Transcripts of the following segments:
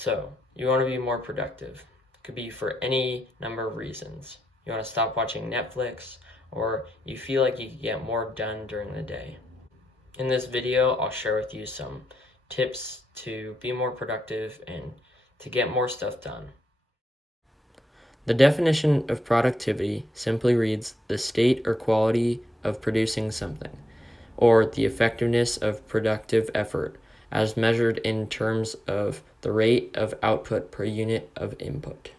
So, you want to be more productive. It could be for any number of reasons. You want to stop watching Netflix, or you feel like you can get more done during the day. In this video, I'll share with you some tips to be more productive and to get more stuff done. The definition of productivity simply reads the state or quality of producing something, or the effectiveness of productive effort, as measured in terms of the rate of output per unit of input.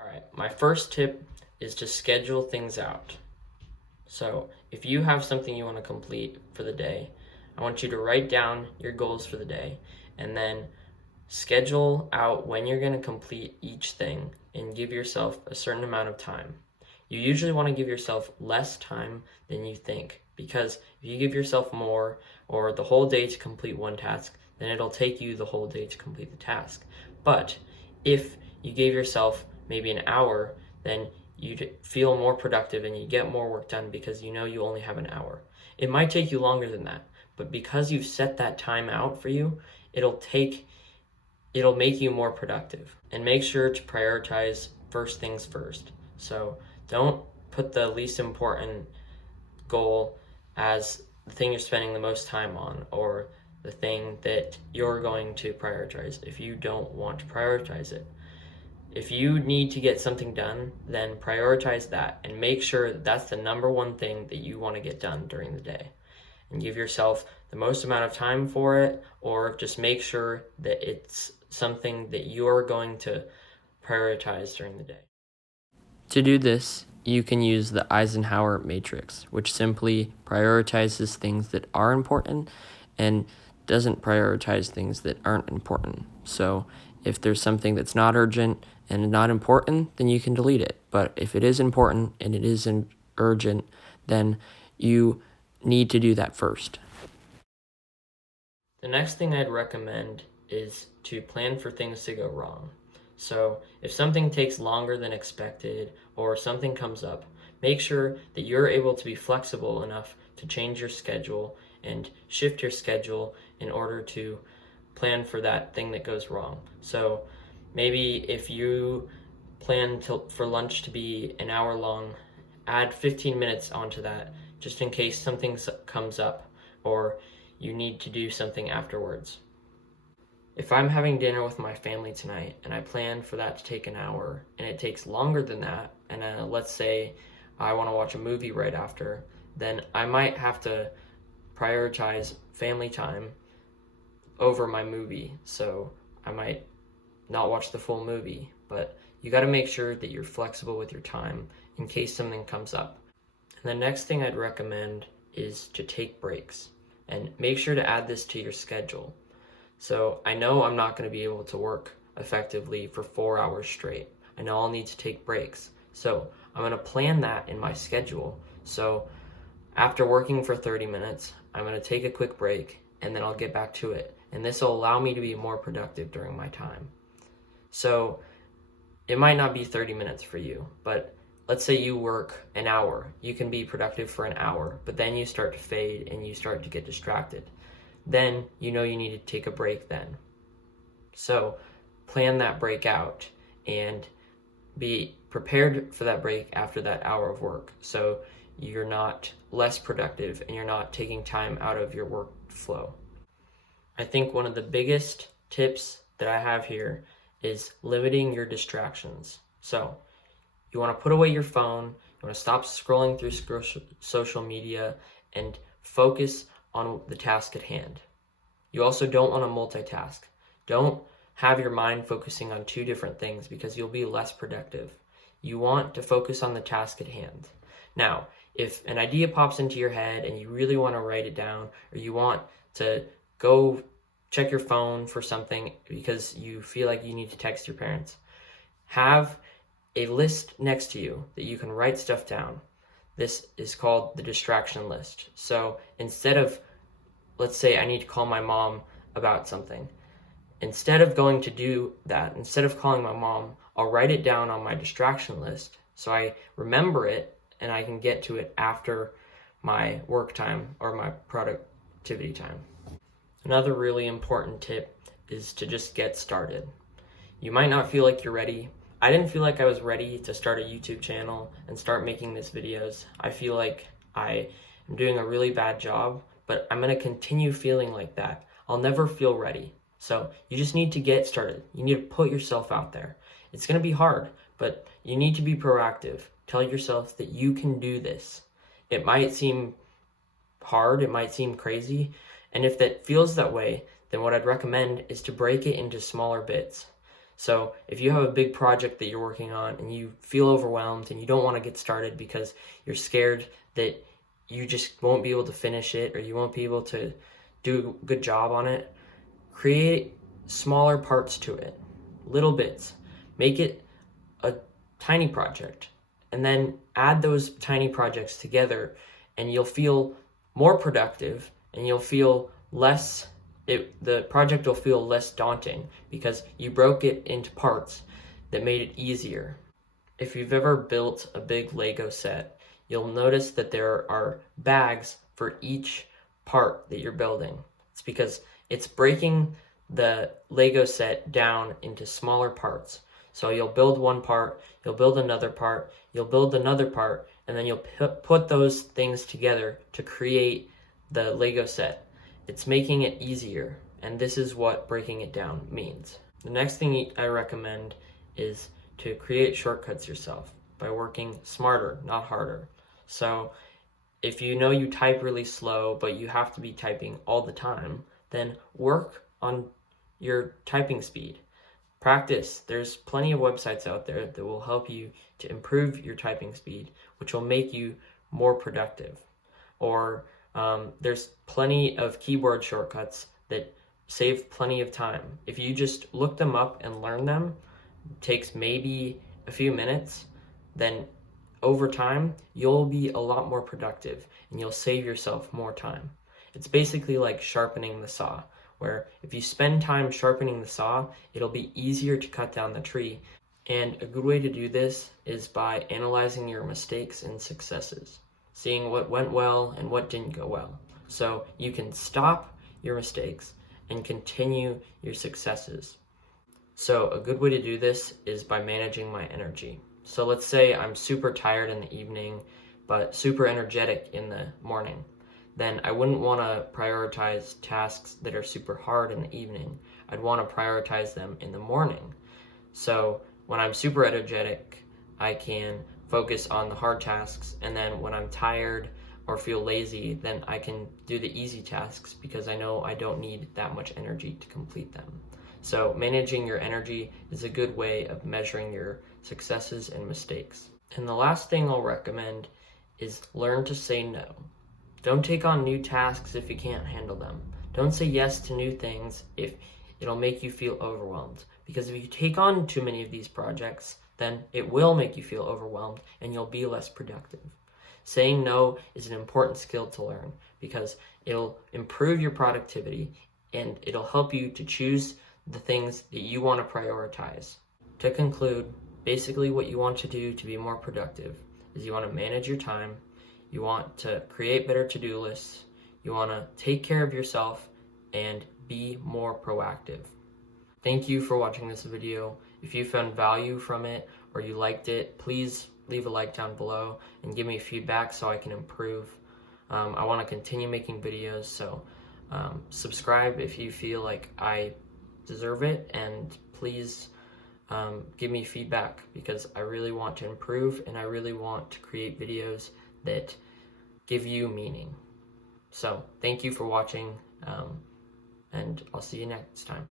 All right, my first tip is to schedule things out. So if you have something you want to complete for the day, I want you to write down your goals for the day and then schedule out when you're going to complete each thing and give yourself a certain amount of time. You usually want to give yourself less time than you think, because if you give yourself more or the whole day to complete one task, then it'll take you the whole day to complete the task. But if you gave yourself maybe an hour, then you'd feel more productive and you get more work done because you know you only have an hour. It might take you longer than that, but because you've set that time out for you, it'll make you more productive. And make sure to prioritize first things first. So don't put the least important goal as the thing you're spending the most time on, or the thing that you're going to prioritize if you don't want to prioritize it. If you need to get something done, then prioritize that and make sure that that's the number one thing that you want to get done during the day. And give yourself the most amount of time for it, or just make sure that it's something that you're going to prioritize during the day. To do this, you can use the Eisenhower Matrix, which simply prioritizes things that are important and doesn't prioritize things that aren't important. So if there's something that's not urgent and not important, then you can delete it. But if it is important and it isn't urgent, then you need to do that first. The next thing I'd recommend is to plan for things to go wrong. So if something takes longer than expected or something comes up, make sure that you're able to be flexible enough to change your schedule and shift your schedule in order to plan for that thing that goes wrong. So maybe if you plan for lunch to be an hour long, add 15 minutes onto that just in case something comes up or you need to do something afterwards. If I'm having dinner with my family tonight and I plan for that to take an hour and it takes longer than that, and let's say I want to watch a movie right after, then I might have to prioritize family time over my movie. So I might not watch the full movie, but you got to make sure that you're flexible with your time in case something comes up. And the next thing I'd recommend is to take breaks, and make sure to add this to your schedule. So I know I'm not going to be able to work effectively for 4 hours straight. I know I'll need to take breaks. So I'm going to plan that in my schedule. So after working for 30 minutes, I'm going to take a quick break and then I'll get back to it. And this will allow me to be more productive during my time. So it might not be 30 minutes for you, but let's say you work an hour. You can be productive for an hour, but then you start to fade and you start to get distracted. Then you know you need to take a break then. So plan that break out and be prepared for that break after that hour of work, so you're not less productive and you're not taking time out of your workflow. I think one of the biggest tips that I have here is limiting your distractions. So you want to put away your phone, you want to stop scrolling through social media and focus on the task at hand. You also don't want to multitask. Don't have your mind focusing on two different things because you'll be less productive. You want to focus on the task at hand. Now, if an idea pops into your head and you really want to write it down, or you want to go check your phone for something because you feel like you need to text your parents, have a list next to you that you can write stuff down. This is called the distraction list. So instead of, let's say I need to call my mom about something, instead of going to do that, instead of calling my mom, I'll write it down on my distraction list so I remember it and I can get to it after my work time or my productivity time. Another really important tip is to just get started. You might not feel like you're ready. I didn't feel like I was ready to start a YouTube channel and start making these videos. I feel like I am doing a really bad job, but I'm going to continue feeling like that. I'll never feel ready. So you just need to get started. You need to put yourself out there. It's going to be hard, but you need to be proactive. Tell yourself that you can do this. It might seem hard, it might seem crazy, and if that feels that way, then what I'd recommend is to break it into smaller bits. So if you have a big project that you're working on and you feel overwhelmed and you don't want to get started because you're scared that you just won't be able to finish it or you won't be able to do a good job on it, create smaller parts to it, little bits. Make it a tiny project and then add those tiny projects together and you'll feel more productive and you'll feel less, the project will feel less daunting because you broke it into parts that made it easier. If you've ever built a big Lego set, you'll notice that there are bags for each part that you're building. It's because it's breaking the Lego set down into smaller parts. So you'll build one part, you'll build another part, you'll build another part, and then you'll put those things together to create the Lego set. It's making it easier, and this is what breaking it down means. The next thing I recommend is to create shortcuts yourself by working smarter, not harder. So if you know you type really slow, but you have to be typing all the time, then work on your typing speed. Practice. There's plenty of websites out there that will help you to improve your typing speed, which will make you more productive. Or there's plenty of keyboard shortcuts that save plenty of time. If you just look them up and learn them, it takes maybe a few minutes, then over time, you'll be a lot more productive and you'll save yourself more time. It's basically like sharpening the saw, where if you spend time sharpening the saw, it'll be easier to cut down the tree. And a good way to do this is by analyzing your mistakes and successes, seeing what went well and what didn't go well. So you can stop your mistakes and continue your successes. So a good way to do this is by managing my energy. So let's say I'm super tired in the evening, but super energetic in the morning. Then I wouldn't want to prioritize tasks that are super hard in the evening. I'd want to prioritize them in the morning. So when I'm super energetic, I can focus on the hard tasks, and then when I'm tired or feel lazy, then I can do the easy tasks because I know I don't need that much energy to complete them. So managing your energy is a good way of measuring your successes and mistakes. And the last thing I'll recommend is learn to say no. Don't take on new tasks if you can't handle them. Don't say yes to new things if it'll make you feel overwhelmed. Because if you take on too many of these projects, then it will make you feel overwhelmed and you'll be less productive. Saying no is an important skill to learn because it'll improve your productivity and it'll help you to choose the things that you want to prioritize. To conclude, basically what you want to do to be more productive is you want to manage your time, you want to create better to-do lists, you want to take care of yourself, and be more proactive. Thank you for watching this video. If you found value from it or you liked it, please leave a like down below and give me feedback so I can improve. I want to continue making videos, so subscribe if you feel like I deserve it, and please give me feedback because I really want to improve and I really want to create videos that give you meaning. So thank you for watching, and I'll see you next time.